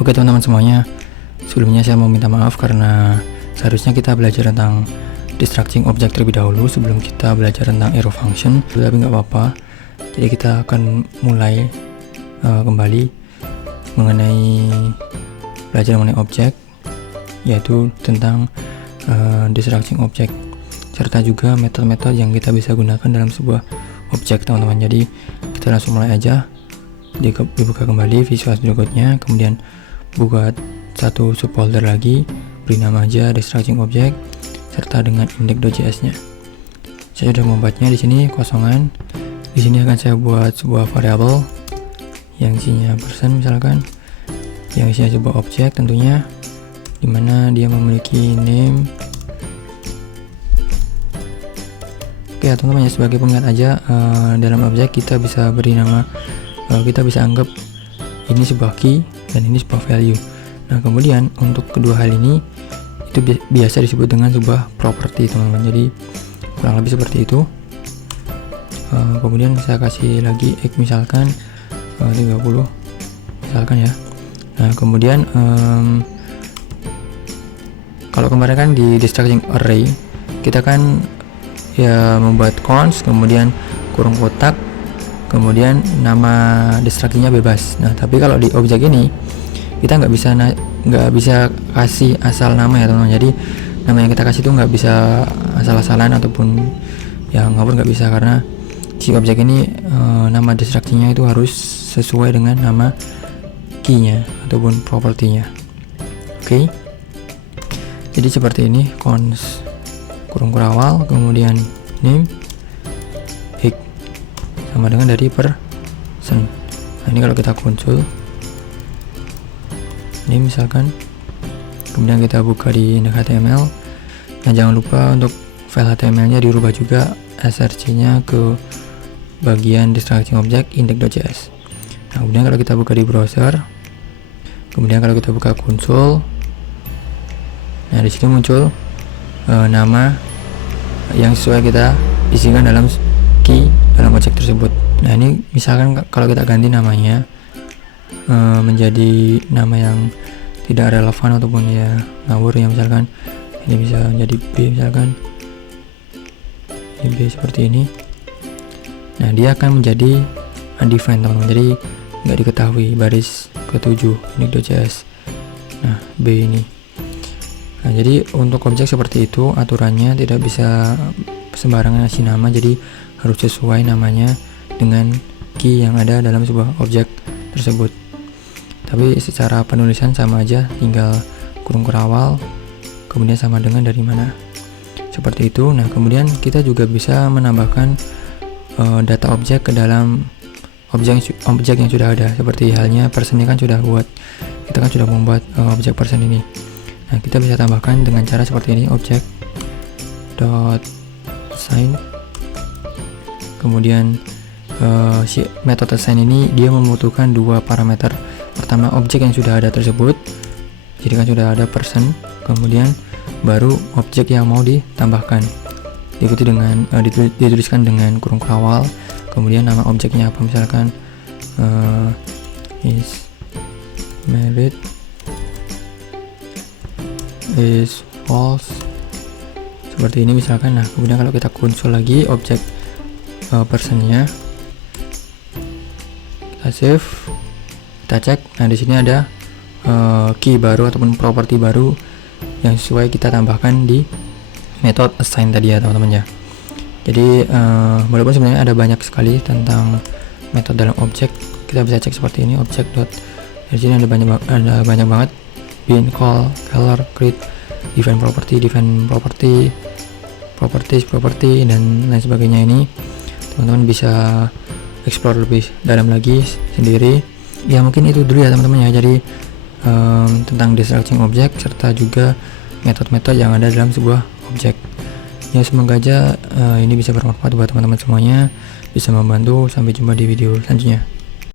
Oke teman-teman semuanya, sebelumnya saya mau minta maaf karena seharusnya kita belajar tentang destructing object terlebih dahulu sebelum kita belajar tentang arrow function, tapi nggak apa-apa. Jadi kita akan mulai kembali belajar mengenai objek, yaitu tentang destructing object serta juga metode-metode yang kita bisa gunakan dalam sebuah objek teman-teman. Jadi kita langsung mulai aja. Dibuka kembali Visual Studio Code-nya, kemudian buka satu subfolder lagi, beri nama aja destructing object serta dengan index.js-nya. Saya sudah membuatnya di sini kosongan. Di sini akan saya buat sebuah variabel yang isinya persen misalkan, yang isinya sebuah objek tentunya, dimana dia memiliki name. Oke ya teman-teman, sebagai pengingat aja, dalam objek kita bisa beri nama, kita bisa anggap ini sebuah key dan ini sebuah value. Nah kemudian untuk kedua hal ini itu biasa disebut dengan sebuah property teman-teman. Jadi kurang lebih seperti itu. Kemudian saya kasih lagi x misalkan 30 misalkan ya. Nah kemudian kalau kemarin kan di destructing array kita kan ya membuat const, kemudian kurung kotak, kemudian nama destructingnya bebas. Nah tapi kalau di objek ini kita nggak bisa kasih asal nama ya teman-teman. Jadi nama yang kita kasih itu nggak bisa asal-asalan ataupun yang ngawur, nggak bisa, karena si objek ini nama destructingnya itu harus sesuai dengan nama key-nya ataupun property-nya. Oke. Jadi seperti ini, const kurung kurawal, kemudian name x sama dengan dari person. Nah ini kalau kita konsul ini misalkan, kemudian kita buka di index HTML. Nah jangan lupa untuk file HTML nya dirubah juga src nya ke bagian destructing object index.js. Nah kemudian kalau kita buka di browser, kemudian kalau kita buka konsol, nah di sini muncul nama yang sesuai kita isikan dalam key dalam objek tersebut. Nah ini misalkan kalau kita ganti namanya menjadi nama yang tidak relevan ataupun ya ngawur ya, misalkan ini bisa menjadi B misalkan, ini B seperti ini. Nah dia akan menjadi undefined teman-teman, jadi nggak diketahui, baris ke-7 index.js. Nah B ini. Nah jadi untuk objek seperti itu aturannya tidak bisa sembarangan ngasih nama, jadi harus sesuai namanya dengan key yang ada dalam sebuah objek tersebut. Tapi secara penulisan sama aja, tinggal kurung kurawal kemudian sama dengan dari mana, seperti itu. Nah kemudian kita juga bisa menambahkan data objek ke dalam objek yang sudah ada, seperti halnya person ini kan sudah buat, kita kan sudah membuat objek person ini. Nah kita bisa tambahkan dengan cara seperti ini, object dot assign, kemudian si metode assign ini dia membutuhkan dua parameter. Pertama objek yang sudah ada tersebut, jadi kan sudah ada person, kemudian baru objek yang mau ditambahkan, diikuti dengan dituliskan dengan kurung kurawal, kemudian nama objeknya apa, misalkan is married, is false, seperti ini misalkan. Nah kemudian kalau kita konsol lagi objek personnya, kita save, kita cek. Nah di sini ada key baru ataupun property baru yang sesuai kita tambahkan di method assign tadi ya teman-teman ya. Jadi walaupun sebenarnya ada banyak sekali tentang metode dalam objek, kita bisa cek seperti ini, object dot, di sini ada banyak banget, bin, call, color, create, define property, properties, dan lain sebagainya. Ini teman-teman bisa explore lebih dalam lagi sendiri ya. Mungkin itu dulu ya teman-teman ya, jadi tentang destructing object serta juga metode-metode yang ada dalam sebuah objek ya. Semoga aja ini bisa bermanfaat buat teman-teman semuanya, bisa membantu. Sampai jumpa di video selanjutnya.